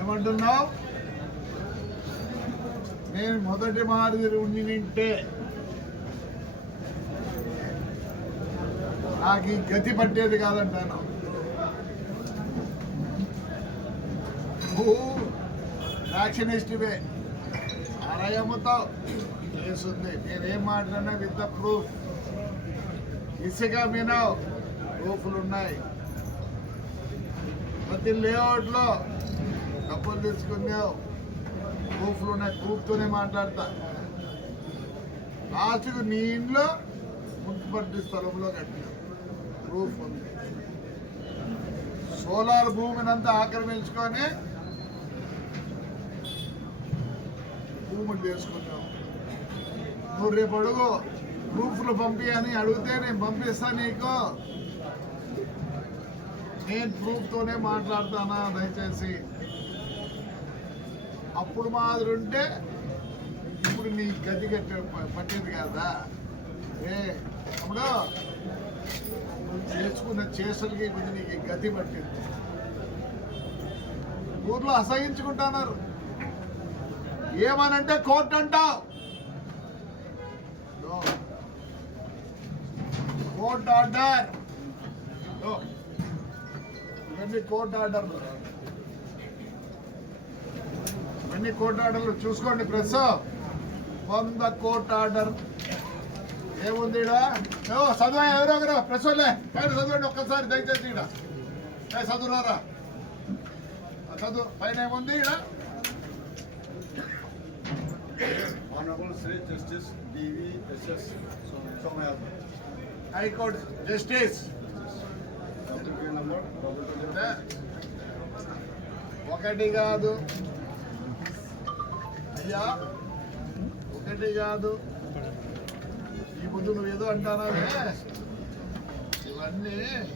ఏమంటున్నావు? నేను మొదటి మాదిరి ఉండి నింటే నాకు ఈ గతి పట్టేది కాదంటాను. నువ్వు యాక్షనిస్టివే. అలా అమ్ముతావు నేనేం మాట్లాడినా విత్ ద ప్రూఫ్. ఇసుక మీనావు ప్రూఫ్లు ఉన్నాయి ప్రతి లేఅవుట్లో డబ్బులు తీసుకున్నావు. ప్రూఫ్లు ఉన్నాయి ప్రూఫ్తోనే మాట్లాడతా. లాస్ట్కు నీ ఇంట్లో మున్సిపాలిటీ స్థలంలో కట్టినావు ప్రూఫ్ ఉంది. సోలార్ భూమిని అంతా ఆక్రమించుకొని భూములు చేసుకున్నావు. నువ్వు రేపు అడుగు ప్రూఫ్లు పంపి అని అడిగితే నేను పంపిస్తా నీకు. నేను ప్రూఫ్తోనే మాట్లాడతానా దయచేసి? అప్పుడు మాదిరి ఉంటే ఇప్పుడు నీ గది కట్ట పట్టేది కదా? ఏ నేర్చుకున్న నువ్వు ఇప్పుడు నీకు గది గతి పట్టింది. ఊర్లో అసహించుకుంటున్నారు. ఏమనంటే కోర్టు అంటావు. Court order. ఇవన్నీ కోర్ట్ ఆర్డర్లు. ఇవన్నీ కోర్ట్ ఆర్డర్లు చూసుకోండి ప్రెస్ వంద కోర్ట్ ఆర్డర్ ఏముంది చదువు ఎవరో ఒకరు ప్రెస్ వాళ్ళే పైన చదవండి? ఒక్కసారి దయచేసి ఏ చదువురారా? చదువు పైన ఏముంది ఈడ? Honorable Sri Justice D.V.S.S. Somayatma. High court justice. ఒకటి కాదు. అయ్యా ఒకటి కాదు. ఈ ముందు నువ్వు ఏదో అంటానావే. ఇవన్నీ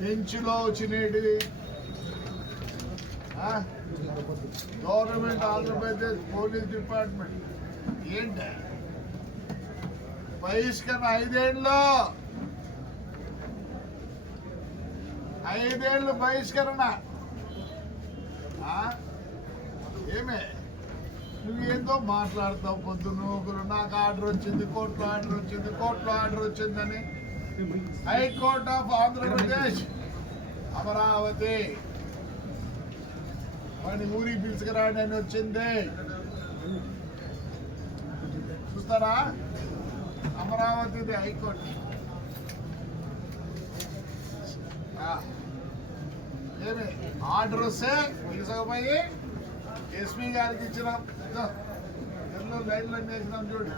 పెంచులో వచ్చినవి. గవర్నమెంట్ ఆంధ్రప్రదేశ్ పోలీస్ డిపార్ట్మెంట్ ఏంటి? బహిష్కరణ ఐదేళ్ళు. ఐదేళ్ళు బహిష్కరణ. ఆ? ఏమే? నువ్వేందో మాట్లాడతావు పొద్దున్న ఒకరు. నాకు ఆర్డర్ వచ్చింది కోర్టులో ఆర్డర్ వచ్చింది కోర్టులో ఆర్డర్ వచ్చిందని. High court of Andhra Pradesh. Amaravati. వాడిని ఊరికి పిలుచుకురాండి అని వచ్చింది. చూస్తారా? అమరావతిది హైకోర్టు. ఏమే ఏమి? ఆర్డర్ వస్తే తీసుకుపోయి ఎస్పీ గారికి ఇచ్చినాం. ఎన్నో లైన్లు లైన్లో వేసినాం చూడు.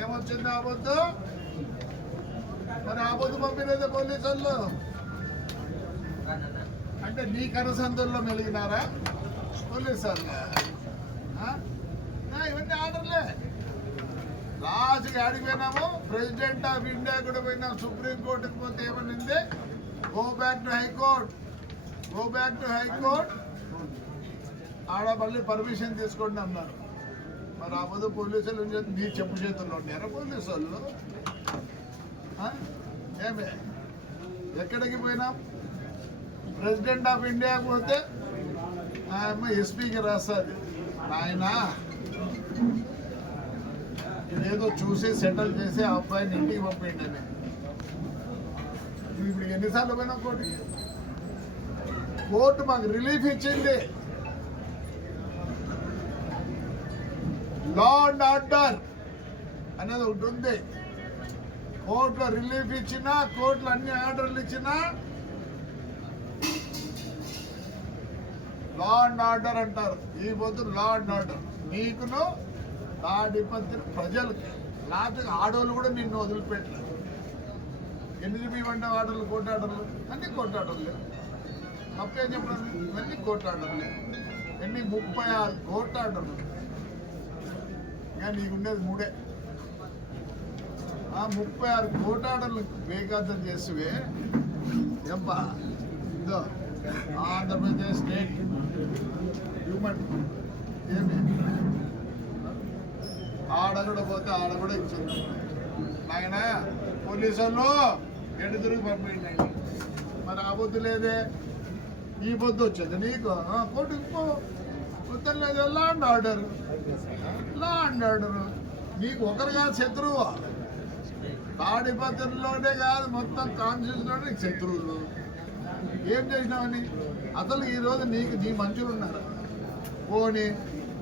ఏమొచ్చింది ఆ మరి ఆ పంపినదే పోలీసు వాళ్ళు అంటే నీ కనసందుల్లో మెలిగినారా? పోలీసు వాళ్ళు ఇవన్నీ ఆర్డర్లే. లాస్ట్కి అడిగిపోయినాము ప్రెసిడెంట్ ఆఫ్ ఇండియా కూడా పోయినాం. సుప్రీం కోర్టుకి పోతే ఏమనింది? Go back to high court go back to high court ఆడ మళ్ళీ పర్మిషన్ తీసుకోండి అన్నారు. మరి ఆ పొద్దు పోలీసులు నీ చెప్పు చేతుల్లో ఉన్నారా పోలీసు వాళ్ళు ఏమే? ఎక్కడికి పోయినాం? ప్రెసిడెంట్ ఆఫ్ ఇండియా పోతే ఆయమ్మ ఎస్పీకి రాస్తుంది. నాయనా ఇదేదో చూసి సెటిల్ చేసి ఆ అబ్బాయిని ఇంటికి పంపేయండి అని ఇప్పుడు ఎన్నిసార్లు పోయినా కోర్టుకి కోర్టు మాకు రిలీఫ్ ఇచ్చింది. లా అండ్ ఆర్డర్ అనేది ఒకటి ఉంది. కోర్టులో రిలీఫ్ ఇచ్చినా కోర్టులు అన్ని ఆర్డర్లు ఇచ్చినా లా అండ్ ఆర్డర్ అంటారు. ఈ పొద్దు లా అండ్ ఆర్డర్. నీకును తాడిపత్రి ప్రజలకి. లేకపోతే ఆడవాళ్ళు కూడా నిన్ను వదిలిపెట్టలేదు. ఎన్ని ఇవ్వండి ఆర్డర్లు కోర్టు ఆర్డర్లు అన్ని కోర్టు ఆర్డర్లే తప్పేం చెప్పడం ఇవన్నీ కోర్టు ఎన్ని ముప్పై ఆరు కోర్టు ఆర్డర్లు ఇంకా నీకు ఉండేది మూడే. ఆ ముప్పై ఆరు కోటాడలు ఆర్డర్లు బేఖాతరు చేసివే. ఎంపా ఇదో ఆంధ్రప్రదేశ్ స్టేట్ హ్యూమన్. ఏమి ఆడ కూడా పోతే ఆడ కూడా ఇచ్చింది నాయన పోలీసు వాళ్ళు ఎటు తిరిగి పంపించండి మరి ఆ బొద్దు లేదే? ఈ బొద్దు వచ్చేది నీకు? ఆ, కోర్టుకు పో ఉత్తర్లేదు law and order law and order నీకు ఒకరు కాదు శత్రువు. తాడిపత్రిలోనే కాదు మొత్తం కాన్స్టిట్యూషన్లో నీకు శత్రువులు. ఏం చేసినావని? అసలు ఈరోజు నీకు నీ మంచులు ఉన్నారు? పోనీ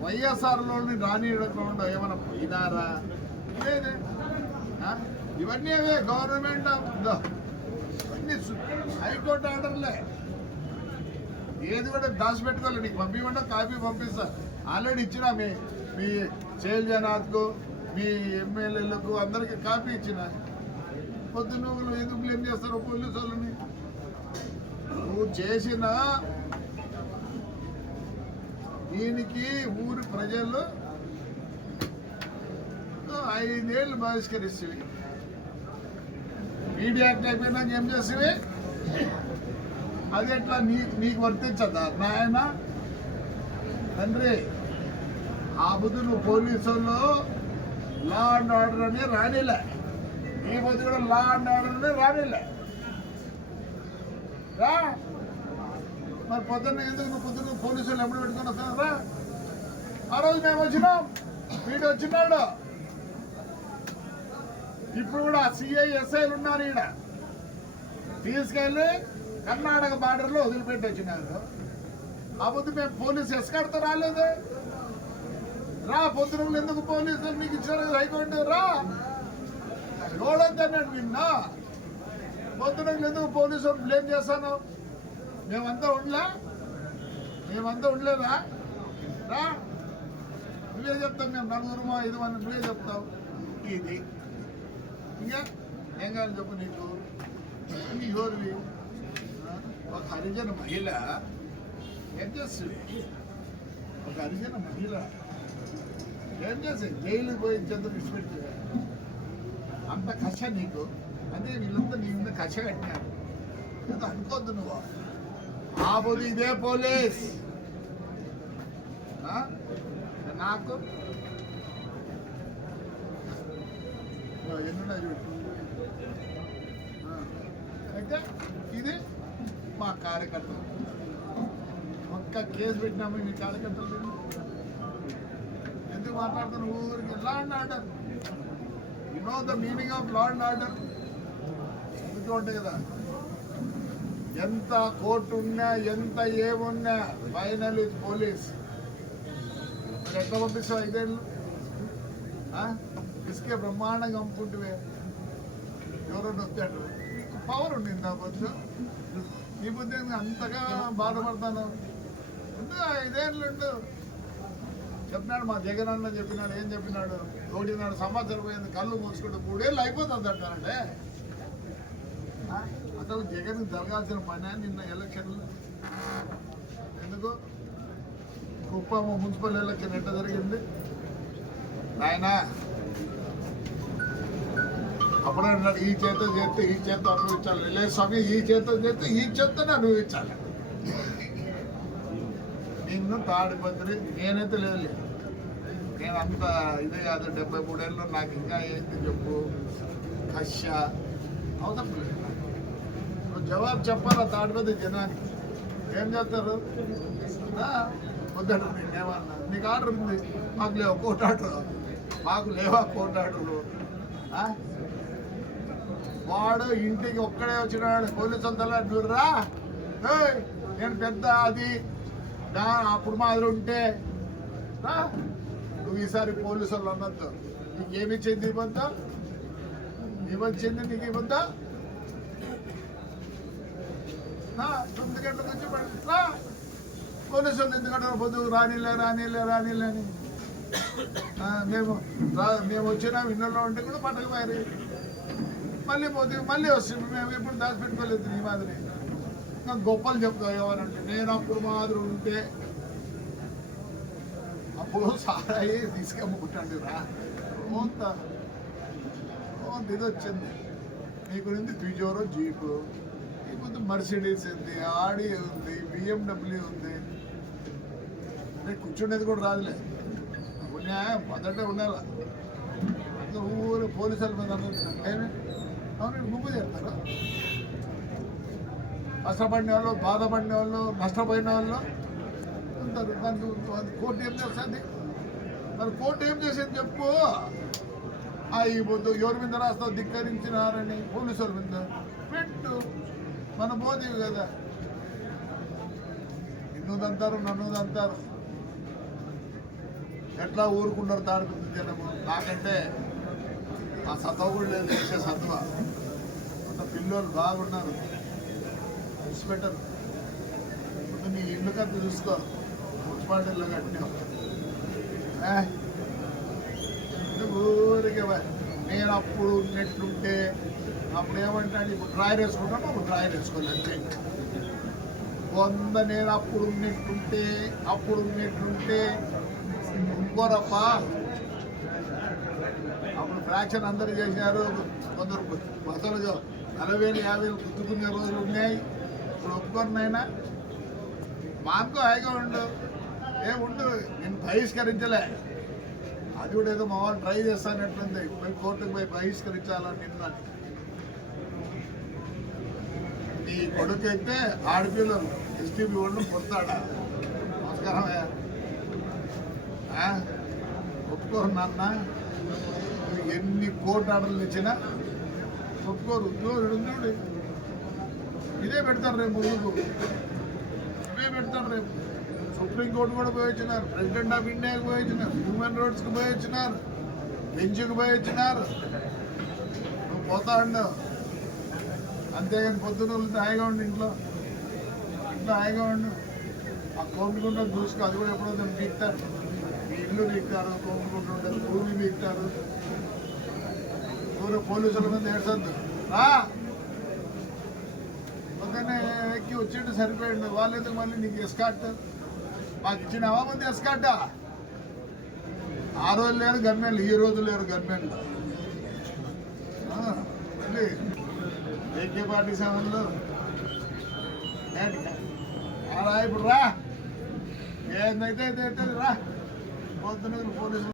వైఎస్ఆర్లోని రానియకుండా ఏమైనా పోయినారా? లేదే. ఇవన్నీ అవే గవర్నమెంట్ ఆఫ్ ఇవన్నీ హైకోర్టు ఆర్డర్లే. ఏది కూడా దాచిపెట్టుకోవాలి నీకు పంపించమంటే కాపీ పంపిస్తా. ఆల్రెడీ ఇచ్చిన మీ మీ జనాథ్కు మీ ఎమ్మెల్యేలకు అందరికి కాపీ ఇచ్చిన. పొద్దున్న నువ్వు ఎందుకు బ్లేమ్ చేస్తారు పోలీసు వాళ్ళని? నువ్వు చేసిన దీనికి ఊరి ప్రజలు ఐదేళ్ళు బహిష్కరిస్తుంది మీడియా యాక్ట్ అయిపోయినాక ఏం చేసేవి అది ఎట్లా? నీ నీకు వర్తించదా? నాయన? తండ్రి ఆ బుద్ధి నువ్వు పోలీసుల్లో లా అండ్ ఆర్డర్ అని రానిలే. నీ బుద్ధి కూడా లా అండ్ ఆర్డర్ అని రానిలే. రా. మరి పొద్దున్న ఎందుకు నువ్వు పొద్దున్న పోలీసులు ఎప్పుడు పెట్టుకొని వస్తున్నావు రా. ఆ రోజు మేము వచ్చినాం. వీడు వచ్చినాడు. ఇప్పుడు కూడా సిఐ ఎస్ఐలు ఉన్నారు ఈడ. తీసుకెళ్ళి కర్ణాటక బార్డర్లో వదిలిపెట్టి వచ్చినారు. ఆ పొద్దు మేము పోలీసు ఎస్కాడుతో రాలేదు. రా పొద్దున ఎందుకు పోలీసులు మీకు ఇచ్చారు? హైకోర్టు రా. చూడొద్దన్నాడు నిన్న పొద్దున ఎందుకు పోలీసు బ్లేమ్ చేస్తాను? మేమంతా ఉండలే? మేమంతా ఉండలేదా? రా. నువ్వే చెప్తాం మేము నలుగురు ఐదు మంది నువ్వే చెప్తావు. ఇది. ఇంకా ఏం కావాలి చెప్పు నీకు? నీ ఎవరివి? ఒక హరిజన మహిళ ఏం చేస్తుంది? ఒక హరిజన మహిళ ఏం చేస్తుంది? జైలు పోయి చెంత విడిచిపెట్టి అంత కష నీకు? అదే వీళ్ళంతా నీ మీద కష కట్టినారు. అంత అనుకోద్దు నువ్వు. ఆ ఇదే పోలీస్. నాకు? ఎన్నున్నా చూడు. అయితే ఇది మా కార్యకర్తలు. ఒక్క కేసు పెట్టినాము మీ కార్యకర్తలు ఎందుకు మాట్లాడుతున్న ఊరికి law and order you know the meaning of law and order ఎందుకు ఉంటాయి కదా ఎంత కోర్టు ఉన్నా ఎంత ఏమున్నా ఫైనల్ ఇది పోలీస్. మరి ఎట్లా పంపిస్తావు ఐదేళ్ళు? ఆ? ఇసుకే బ్రహ్మాండంగా అమ్ముకుంటువే. ఎవరన్నా వచ్చాడు పవర్ ఉండింది నా బొద్దు నీ బుద్ధి అంతగా బాధపడతాను. ఎందుకు ఐదేళ్ళు చెప్పినాడు మా జగన్ అన్న చెప్పినాడు ఏం చెప్పినాడు? ఒకటిన్నర సంవత్సరం పోయింది కళ్ళు మూసుకుంటూ మూడేళ్ళు అయిపోతుంది అంటారంటే. ఆ? అసలు జగన్ జరగాల్సిన పని నిన్న ఎలక్షన్లు. ఎందుకు? కుప్పం మున్సిపల్ ఎలక్షన్ ఎట్ట జరిగింది? నాయనా అప్పుడే అన్నాడు ఈ చేత చేస్తే ఈ చేత అనుభవించాలి లేదు స్వామి ఈ చేత చేస్తే ఈ చేతనే అనుభవించాలి. నిన్ను తాడిపత్రి నేనైతే లేదు నేను అంత ఇదే కాదు డెబ్బై మూడేళ్ళు నాకు ఇంకా ఏంటి చెప్పు? కష అవసరం లేదు నువ్వు జవాబు చెప్పాలా తాడిపత్రి జనానికి? ఏం చేస్తారు? వద్దాడు నేనేమన్నా నీకు ఆర్డర్ ఉంది? మాకు లేవు కోర్టు ఆర్డర్ మాకు లేవా కోర్టు వాడు ఇంటికి ఒక్కడే వచ్చినాడు. పోలీసు అంతరా నేను పెద్ద అది. అప్పుడు మాదిరి ఉంటే. నువ్వు ఈసారి పోలీసు వాళ్ళు అన్నద్దు నీకు ఏమి ఇచ్చింది ఇవ్వద్దా నీకు ఇవ్వద్దా తొమ్మిది గంటలకు వచ్చి పడి- పోలీసులు పోలీసు వాళ్ళు ఎందుకంటే పొద్దు రానిలే రానిలే రానిలే అని. మేము రా మేము వచ్చినా ఇన్నోలో ఉంటే కూడా పండగ మారి మళ్ళీ పోతే మళ్ళీ వస్తుంది. మేము ఎప్పుడు దాచిపెట్టుకోలేదు నీ మాదిరి. ఇంకా గొప్పలు చెప్తావు ఎవరంటే నేను అప్పుడు మాదిరి ఉంటే అప్పుడు సారాయి తీసుకెమ్ముకుంటాడు రా. రోంత రోంత ఇది వచ్చింది. నీ గురించి పిజోరో జీపు. నీకు మర్సిడీస్ ఉంది ఆడి ఉంది బిఎండబ్ల్యూ ఉంది. నేను కూర్చునేది కూడా రాదులే. ఉన్నాయా మొదట ఉండాలి? ఊరు పోలీసుల మీద ఏమి నువ్వు చెప్తారు? కష్టపడిన వాళ్ళు బాధపడిన వాళ్ళు నష్టపోయిన వాళ్ళు ఉంటారు. దానికి అది కోర్టు ఏం చేస్తుంది? మరి కోర్టు ఏం చేసేది చెప్పు. ఆ ఈ పొద్దు ఎవరి మీద రాస్తావు? ధిక్కరించినారని పోలీసుల మీద. పెట్టు. మన పోదేవి కదా. నిన్నుదంటారు నన్నుదంటారు. ఎట్లా ఊరుకున్నారు తాడుతుంది జనము? నాకంటే ఆ సత్వ కూడా లేదు చేసే సత్వ. అంత పిల్లలు బాగున్నారు ఇన్స్పెక్టర్ ఇప్పుడు నీ ఇల్లు కత్తి చూసుకో. మున్సిపాలిటీలో కట్టినావు. ఊరికే నేను అప్పుడు ఉన్నట్లుంటే అప్పుడు ఏమంటాడు? ఇప్పుడు డ్రాయర్ వేసుకుంటాను అప్పుడు డ్రాయర్ వేసుకోవాలి అంతే. వంద నేను అప్పుడు ఉన్నట్టుంటే అప్పుడు ఉన్నట్టుంటే ఇంకోరప్ప. అప్పుడు ఫ్రాక్షన్ అందరూ చేశారు కొందరు బస్సులు అరవై వేలు యాభై వేలు రోజులు ఉన్నాయి. ఇప్పుడు ఒప్పుకోరు నాయనా మాకు హాయిగా ఉండు. ఏ ఉండు నేను బహిష్కరించలే. అది కూడా ఏదో మా వాళ్ళు ట్రై చేస్తానట్లుంది. పోయి కోర్టుకు పోయి బహిష్కరించాలని నిన్న. నీ కొడుకు అయితే ఆడపిల్లలు ఎస్టీబీ వాళ్ళు కొడతాడా. నమస్కారం అయ్యా. ఒప్పుకోరు నాన్న. ఎన్ని కోర్టు ఆర్డర్లు ఇచ్చినా ఒప్పుకోరు. చూడు ఇదే పెడతారు రేపు ముందుకు ఇవే పెడతారు రేపు. సుప్రీంకోర్టు కూడా పోయి వచ్చినారు. ప్రెసిడెంట్ ఆఫ్ ఇండియాకి పోయి వచ్చినారు. హ్యూమన్ రైట్స్కి పోయి వచ్చినారు. బెంచ్కి పోయి వచ్చినారు. నువ్వు పోతా ఉండవు అంతేగాని పొద్దున హాయిగా ఉండు ఇంట్లో. ఇంట్లో హాయిగా ఉండు. ఆ కోముకుంటూ చూసుకో అది కూడా ఎప్పుడో దాన్ని బీక్తారు. మీ ఇల్లు బీక్తారు కోముకుంటూ భూమి బీక్తారు. ఊరు పోలీసుల మీద ఏడ్చద్దు. రా. పొద్దున్నే ఎక్కి వచ్చిండు సరిపోయిండు. వాళ్ళు ఎందుకు మళ్ళీ నీకు ఎస్కాట్ మాకు ఇచ్చినావా ముందు ఎస్కాటా ఆ? రోజు లేరు గన్మెన్లు ఈ రోజు లేరు గన్మెన్లు. ఆ, మళ్ళీ ఏకే పార్టీ సెవెన్లో రా ఇప్పుడు రా. ఏందైతే అయితే రా. పొద్దున పోలీసులు